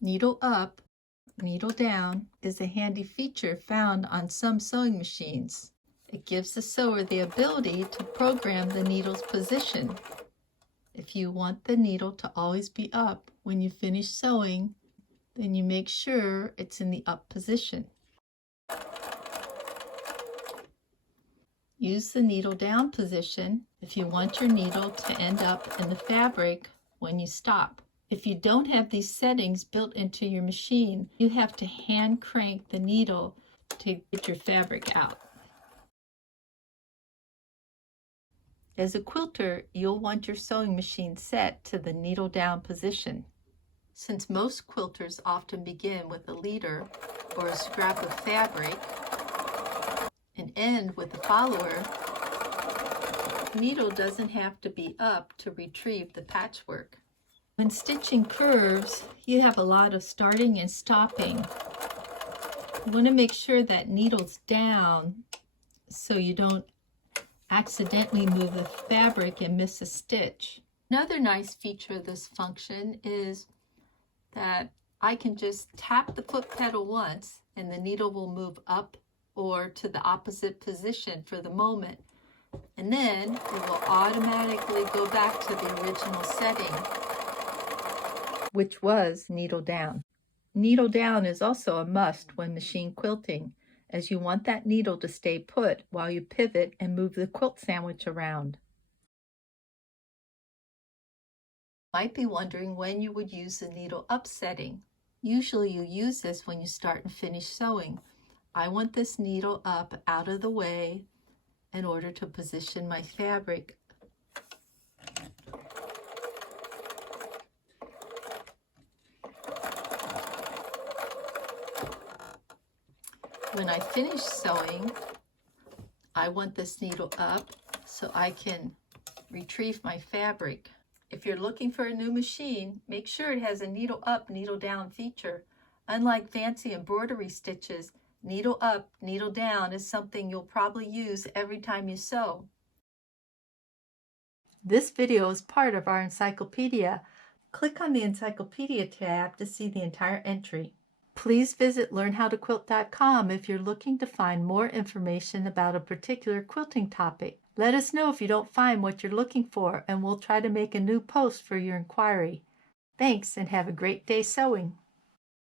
Needle up, needle down is a handy feature found on some sewing machines. It gives the sewer the ability to program the needle's position. If you want the needle to always be up when you finish sewing, then you make sure it's in the up position. Use the needle down position if you want your needle to end up in the fabric when you stop. If you don't have these settings built into your machine, you have to hand crank the needle to get your fabric out. As a quilter, you'll want your sewing machine set to the needle down position. Since most quilters often begin with a leader or a scrap of fabric and end with a follower, the needle doesn't have to be up to retrieve the patchwork. When stitching curves, you have a lot of starting and stopping. You want to make sure that needle's down so you don't accidentally move the fabric and miss a stitch. Another nice feature of this function is that I can just tap the foot pedal once and the needle will move up or to the opposite position for the moment, and then it will automatically go back to the original setting, which was needle down. Needle down is also a must when machine quilting, as you want that needle to stay put while you pivot and move the quilt sandwich around. You might be wondering when you would use the needle up setting. Usually you use this when you start and finish sewing. I want this needle up out of the way in order to position my fabric. When I finish sewing, I want this needle up so I can retrieve my fabric. If you're looking for a new machine, make sure it has a needle up, needle down feature. Unlike fancy embroidery stitches, needle up, needle down is something you'll probably use every time you sew. This video is part of our encyclopedia. Click on the Encyclopedia tab to see the entire entry. Please visit learnhowtoquilt.com if you're looking to find more information about a particular quilting topic. Let us know if you don't find what you're looking for, and we'll try to make a new post for your inquiry. Thanks, and have a great day sewing.